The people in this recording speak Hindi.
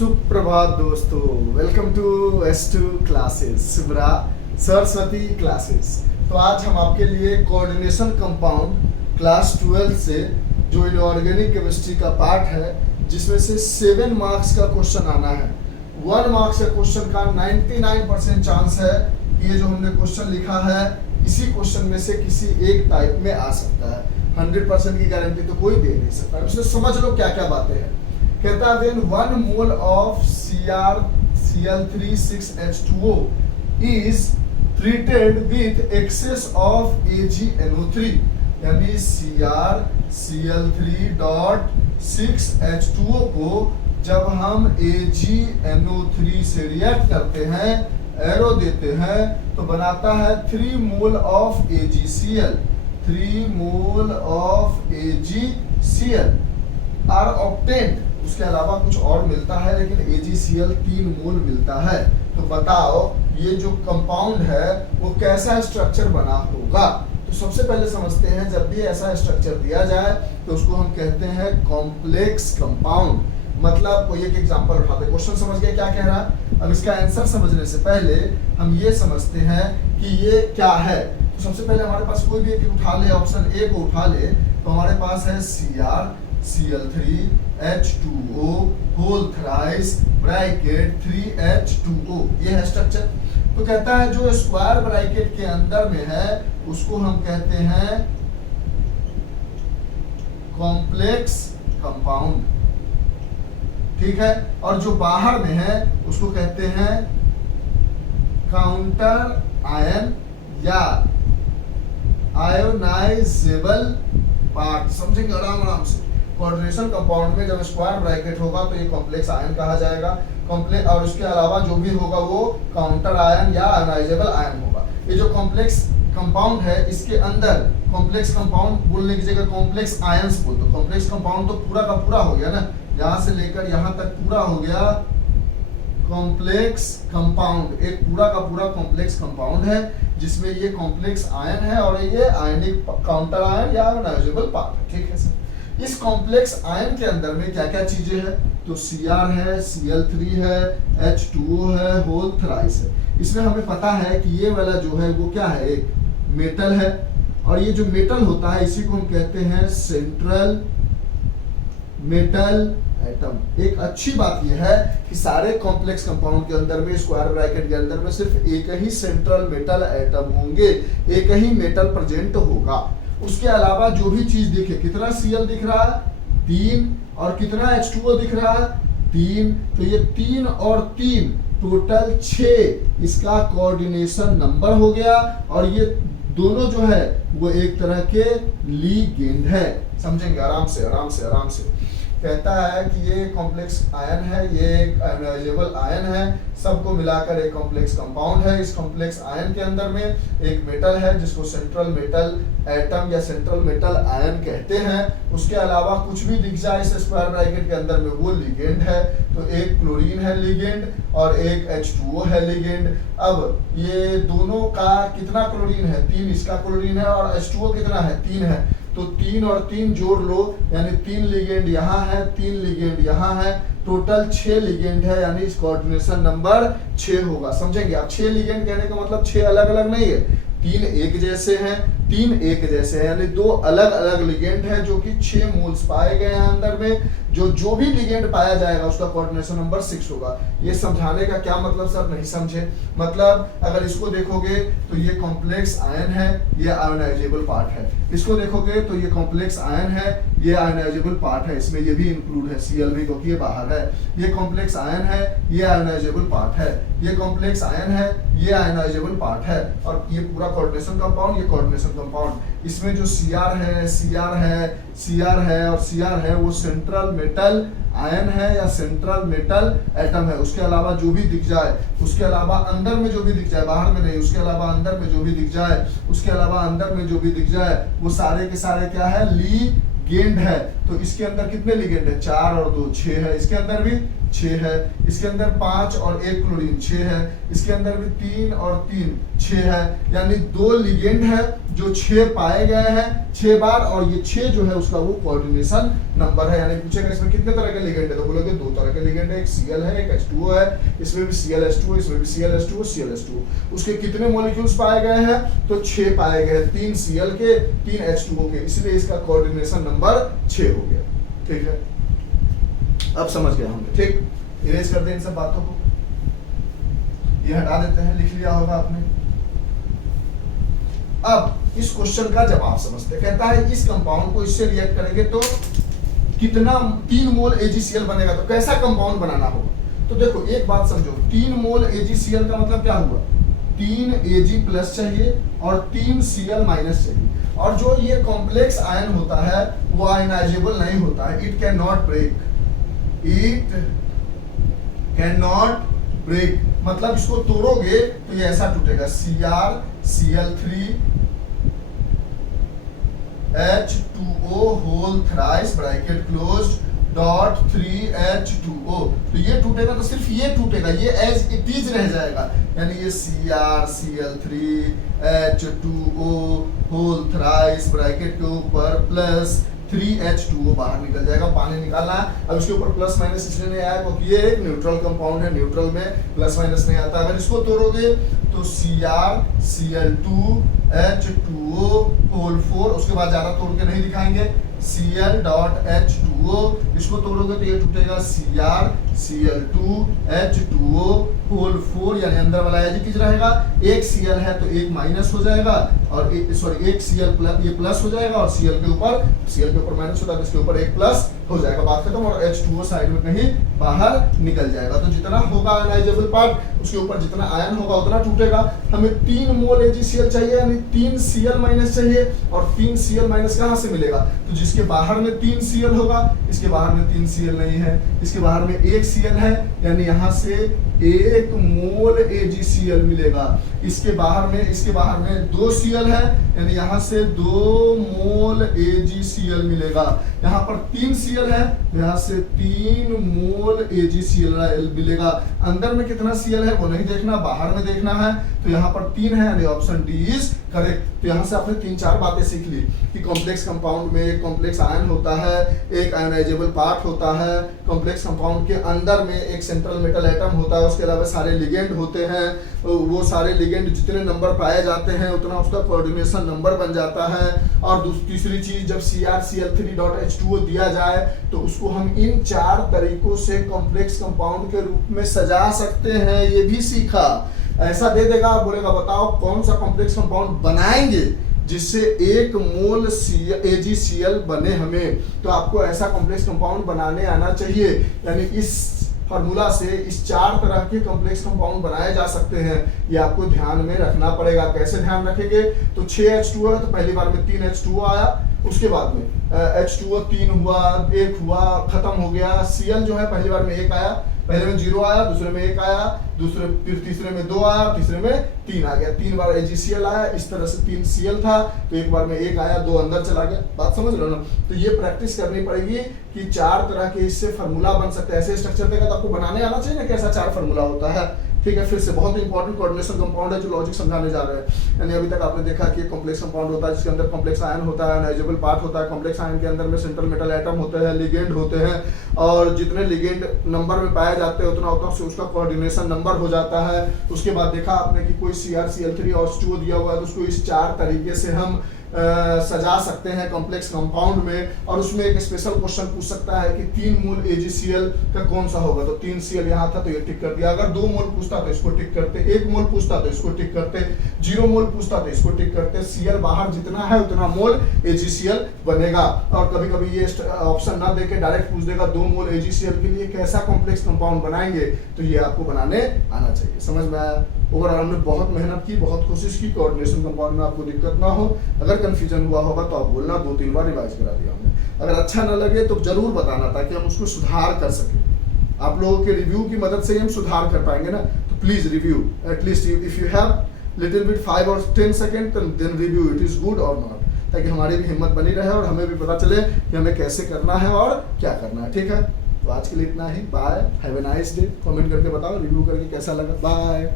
सुप्रभात दोस्तों, welcome to S2 classes, Subra Saraswati classes. तो आज हम आपके लिए कोऑर्डिनेशन कंपाउंड क्लास 12 से जो इनऑर्गेनिक केमिस्ट्री का पार्ट है, जिसमें से 7 मार्क्स का क्वेश्चन आना है। 1 मार्क्स का क्वेश्चन का 99% चांस है कि ये जो हमने क्वेश्चन लिखा है इसी क्वेश्चन में से किसी एक टाइप में आ सकता है। 100% की गारंटी तो कोई दे नहीं सकता। इसमें समझ लो क्या क्या बातें हैं। कहता है when 1 mole of Cl3 6H2O is treated with excess of AgNO3, यानी Cl3.6H2O को जब हम AgNO3 से रिएक्ट करते हैं, एरो देते हैं, तो बनाता है 3 mole of AgCl। 3 mole of AgCl are obtained. उसके अलावा कुछ और मिलता है, लेकिन AgCl 3 मोल मिलता है। तो बताओ ये जो कंपाउंड है वो कैसा स्ट्रक्चर बना होगा। तो सबसे पहले समझते हैं, जब भी ऐसा स्ट्रक्चर दिया जाए तो उसको हम कहते हैं कॉम्प्लेक्स कंपाउंड। मतलब कोई एक एग्जांपल उठाते, क्वेश्चन समझ गए क्या कह रहा है। अब इसका आंसर समझने से पहले हम ये समझते हैं कि ये क्या है। तो सबसे पहले हमारे पास कोई भी एक उठा ले, ऑप्शन ए को उठा ले, तो हमारे पास है Cl3H2O whole thrice bracket 3H2O, ये है स्ट्रक्चर। तो कहता है जो स्क्वायर ब्रैकेट के अंदर में है उसको हम कहते हैं कॉम्प्लेक्स कंपाउंड, ठीक है। और जो बाहर में है उसको कहते हैं काउंटर आयन या आयोनाइजेबल पार्ट। समझेंगे आराम आराम से। कोऑर्डिनेशन कंपाउंड में जब स्क्वायर ब्रैकेट होगा तो ये कॉम्प्लेक्स आयन कहा जाएगा। कॉम्प्लेक्स और उसके अलावा जो भी होगा वो काउंटर आयन या आयोनाइजेबल आयन होगा। ये जो कॉम्प्लेक्स कंपाउंड है इसके अंदर कॉम्प्लेक्स कंपाउंड बोलने की जगह कॉम्प्लेक्स आयंस बोल दो। कॉम्प्लेक्स कंपाउंड तो पूरा का पूरा हो गया ना, यहाँ से लेकर यहाँ तक पूरा हो गया कॉम्प्लेक्स कंपाउंड। एक पूरा का पूरा कॉम्प्लेक्स कंपाउंड है जिसमें ये कॉम्प्लेक्स आयन है और ये आयनिक काउंटर आयन या आयोनाइजेबल पार्ट है, ठीक है सर। इस कॉम्प्लेक्स आयन के अंदर में क्या क्या चीजें हैं, तो Cr है, Cl3 है, H2O है, होल थ्राइस है। इसमें हमें पता है कि ये वाला जो है वो क्या है, एक मेटल है। और ये जो मेटल होता है इसी को हम कहते हैं सेंट्रल मेटल एटम। एक अच्छी बात यह है कि सारे कॉम्प्लेक्स कंपाउंड के अंदर में स्क्वायर ब्रैकेट के अंदर में सिर्फ एक ही सेंट्रल मेटल एटम होंगे, एक ही मेटल प्रेजेंट होगा। उसके अलावा जो भी चीज दिखे, कितना Cl दिख रहा है 3, और कितना H2O दिख रहा है 3, तो ये 3 और 3 टोटल 6 इसका कोऑर्डिनेशन नंबर हो गया। और ये दोनों जो है वो एक तरह के लिगेंड है। समझेंगे आराम से आराम से आराम से। कहता है कि ये कॉम्प्लेक्स आयन है, ये एक आयोनाइजेबल आयन है, सबको मिलाकर एक कॉम्प्लेक्स कंपाउंड है। इस कॉम्प्लेक्स आयन के अंदर में एक मेटल है जिसको सेंट्रल मेटल एटम या सेंट्रल मेटल आयन कहते हैं। उसके अलावा कुछ भी दिख जाए इस स्क्वायर ब्रैकेट के अंदर में वो लिगेंड है। तो एक क्लोरीन है लिगेंड और एक H2O है लिगेंड। अब ये दोनों का कितना क्लोरीन है, 3 इसका क्लोरीन है और H2O कितना है 3 है। तो 3 और 3 जोड़ लो, यानी 3 लिगेंड यहाँ है, 3 लिगेंड यहाँ है, टोटल 6 लिगेंड है, यानी इस कोऑर्डिनेशन नंबर 6 होगा। समझेंगे आप। 6 लिगेंड कहने का मतलब 6 अलग अलग नहीं है, 3 एक जैसे हैं, 3 एक जैसे हैं, यानी 2 अलग अलग लिगेंड है जो कि 6 मोल्स पाए गए हैं अंदर में। जो भी लिगेंड पाया जाएगा उसका कोऑर्डिनेशन नंबर 6 होगा। ये समझाने का क्या मतलब सर, नहीं समझे। मतलब अगर इसको देखोगे तो ये कॉम्प्लेक्स आयन है, ये आयोनाइजेबल पार्ट है। इसको देखोगे तो ये कॉम्प्लेक्स आयन है, ये आयोनाइजेबल पार्ट है, इसमें ये भी इंक्लूड है Cl भी, क्योंकि ये बाहर है। ये कॉम्प्लेक्स आयन है, ये आयोनाइजेबल पार्ट है। ये कॉम्प्लेक्स आयन है, ये आयोनाइजेबल पार्ट है। और ये पूरा कोऑर्डिनेशन कंपाउंड, ये कोऑर्डिनेशन कंपाउंड। इसमें जो Cr है, Cr है, Cr है और Cr है वो सेंट्रल मेटल आयन है या सेंट्रल मेटल एटम है। उसके अलावा जो भी दिख जाए, उसके अलावा अंदर में जो भी दिख जाए, बाहर में नहीं, उसके अलावा अंदर में जो भी दिख जाए, उसके अलावा अंदर में जो भी दिख जाए, वो सारे के सारे क्या है, लिगेंड है। तो इसके अंदर कितने लिगेंड है, 4 और 2 6 है। इसके अंदर भी 6 है। इसके अंदर 5 और 1 क्लोरीन 6 है। इसके अंदर भी 3 और 3 6 है। यानी 2 लिगेंड है जो 6 पाए गए हैं 6 बार, और ये 6 जो है उसका वो कोऑर्डिनेशन नंबर है। यानी पूछेगा इसमें कितने तरह के लिगेंड है, तो बोलोगे 2 तरह के के लिगेंड है, एक Cl है, एक H2O है, इसमें भी ClH2O, इसमें भी ClH2O, ClH2O। उसके कितने मॉलिक्यूल्स पाए गए हैं? तो 6 पाए गए, 3 Cl के, 3 H2O के, इसलिए इसका कोऑर्डिनेशन नंबर 6 हो गया। ठीक है, अब समझ गए होंगे। ठीक, इरेज कर दें इन सब बातों को, ये हटा देते हैं, लिख लिया होगा आपने। अब इस क्वेश्चन का जवाब समझते हैं। कहता है इस कंपाउंड को इससे रिएक्ट करेंगे तो कितना 3 मोल AgCl बनेगा, तो कैसा कंपाउंड बनाना होगा? तो देखो एक बात समझो, 3 मोल AgCl का मतलब क्या हुआ? 3 Ag प्लस चाहिए और 3 Cl माइनस चाहिए। और जो ये कॉम्प्लेक्स आयन होता है वो आयनाइजेबल नहीं होता है, it can not break, it can not break, मतलब इसको तोड़ोगे तो ये ऐसा टूटेगा, CrCl3 H2O whole thrice bracket closed dot 3H2O। तो ये टूटेगा तो सिर्फ ये टूटेगा, ये एज इट इज रह जाएगा, यानी ये CrCl3 H2O whole thrice bracket के ऊपर प्लस 3H2O बाहर निकल जाएगा, पानी निकालना है। अब इसके ऊपर प्लस माइनस इसलिए नहीं आया क्योंकि ये एक न्यूट्रल कंपाउंड है, न्यूट्रल में प्लस माइनस नहीं आता। अगर इसको तोड़ोगे तो CrCl2 H2O होल 4, उसके बाद ज्यादा तोड़ के नहीं दिखाएंगे, Cl डॉट H2O, इसको तोड़ोगे तो ये टूटेगा CrCl2 H2O होल 4, यानी अंदर वाला एज इट इज रहेगा। एक Cl है तो एक माइनस हो जाएगा और एक Cl प्लस, ये प्लस हो जाएगा और Cl के ऊपर माइनस होता है तो इसके ऊपर एक प्लस हो जाएगा, बात खत्म। और H2O साइड में कहीं बाहर निकल जाएगा। तो जितना होगा आयनाइजेबल पार्ट, उसके ऊपर जितना आयन होगा उतना टूटेगा। हमें 3 मोल AgCl चाहिए, यानी 3 Cl माइनस चाहिए, और 3 Cl माइनस कहाँ से मिलेगा? तो जिसके बाहर में 3 Cl होगा, इसके बाहर में 3 Cl नहीं है, इसके बाहर में 1 Cl है, यानी यहाँ से 1 मोल AgCl मिलेगा। इसके बाहर में 2 Cl है, यानी यहाँ से 2 मोल AgCl मिलेगा। यहाँ पर 3 Cl है, यहाँ से 3 मोल AgCl मिलेगा। अंदर में कितना Cl है वो नहीं देखना, बाहर में देखना है। तो यहाँ पर 3 है, यानी ऑप्शन डी इज करेक्ट। तो यहाँ से आपने 3-4 बातें सीख ली कि कॉम्प्लेक्स कंपाउंड में एक कॉम्प्लेक्स आयन होता है, एक आयनाइजेबल पार्ट होता है, कॉम्प्लेक्स कंपाउंड के अंदर में एक सेंट्रल मेटल एटम होता है, उसके अलावा सारे लिगेंड होते हैं। वो सारे लिगेंड जितने नंबर पाए जाते हैं उतना उसका कोऑर्डिनेशन नंबर बन जाता है। और तीसरी चीज, जब CrCl3.H2O दिया जाए तो उसको हम इन 4 तरीकों से कॉम्प्लेक्स कंपाउंड के रूप में सजा सकते हैं, ये भी सीखा। ऐसा दे देगा, बोलेगा बताओ कौन सा कॉम्प्लेक्स कंपाउंड बनाएंगे जिससे 1 मोल AgCl बने हमें, तो आपको ऐसा कॉम्प्लेक्स कंपाउंड बनाने आना चाहिए। यानी इस फार्मूला से इस 4 तरह के कॉम्प्लेक्स कंपाउंड बनाए जा सकते हैं, ये आपको ध्यान में रखना पड़ेगा। कैसे ध्यान रखेंगे? तो 6H2O है तो पहली बार में 3H2O आया, उसके बाद में H2O 3 हुआ, 1 हुआ, खत्म हो गया। Cl जो है पहली बार में 1 आया, पहले में 0 आया, दूसरे में 1 आया, फिर तीसरे में 2 आया, तीसरे में 3 आ गया। 3 बार AgCl आया, इस तरह से 3 Cl था तो एक बार में 1 आया, 2 अंदर चला गया। बात समझ रहे हो ना? तो ये प्रैक्टिस करनी पड़ेगी कि 4 तरह के इससे फार्मूला बन सकते हैं। ऐसे स्ट्रक्चर देगा तो आपको बनाने आना चाहिए ना कैसा 4 फार्मूला होता है। ठीक है, फिर से बहुत इंपॉर्टेंट कोऑर्डिनेशन कंपाउंड है जो लॉजिक समझाने जा रहे हैं। यानी अभी तक आपने देखा कि कॉम्प्लेक्स कंपाउंड होता है जिसके अंदर कॉम्प्लेक्स आयन होता है, आयनाइजेबल पार्ट होता है, कॉम्प्लेक्स आयन के अंदर में सेंट्रल मेटल एटम होते हैं, लिगेंड होते हैं, और जितने लिगेंड नंबर में पाए जाते हैं उतना से उसका कोऑर्डिनेशन नंबर हो जाता है। उसके बाद देखा आपने कि कोई CrCl3 और H2O दिया हुआ है तो उसको इस 4 तरीके से हम सजा सकते हैं कॉम्प्लेक्स कंपाउंड में। और उसमें एक स्पेशल क्वेश्चन पूछ सकता है कि 3 मोल AgCl का कौन सा होगा, तो 3 Cl यहाँ था तो ये टिक कर दिया। अगर 2 मोल पूछता तो इसको टिक करते, 1 मोल पूछता तो इसको टिक करते, 0 मोल पूछता तो इसको टिक करते। Cl बाहर जितना है उतना मोल AgCl बनेगा। और कभी कभी ये ऑप्शन ना देके डायरेक्ट पूछ देगा 2 मोल AgCl के लिए कैसा कॉम्प्लेक्स कंपाउंड बनाएंगे, तो ये आपको बनाने आना चाहिए। समझ में आया? ओवरऑल हमने बहुत मेहनत की, बहुत कोशिश की कोऑर्डिनेशन कंपाउंड में आपको दिक्कत ना हो। अगर कंफ्यूजन हुआ होगा तो आप बोलना, 2-3 बार रिवाइज करा दिया हमने। अगर अच्छा ना लगे तो जरूर बताना ताकि हम उसको सुधार कर सकें। आप लोगों के रिव्यू की मदद से ही हम सुधार कर पाएंगे ना। तो please review at least if you have little bit 5 or 10 second then review it is good और नॉट, ताकि हमारी भी हिम्मत बनी रहे और हमें भी पता चले कि हमें कैसे करना है और क्या करना है। ठीक है, तो आज के लिए इतना ही। Bye, have a nice day. Comment करके बताओ रिव्यू करके कैसा लगा। बाय।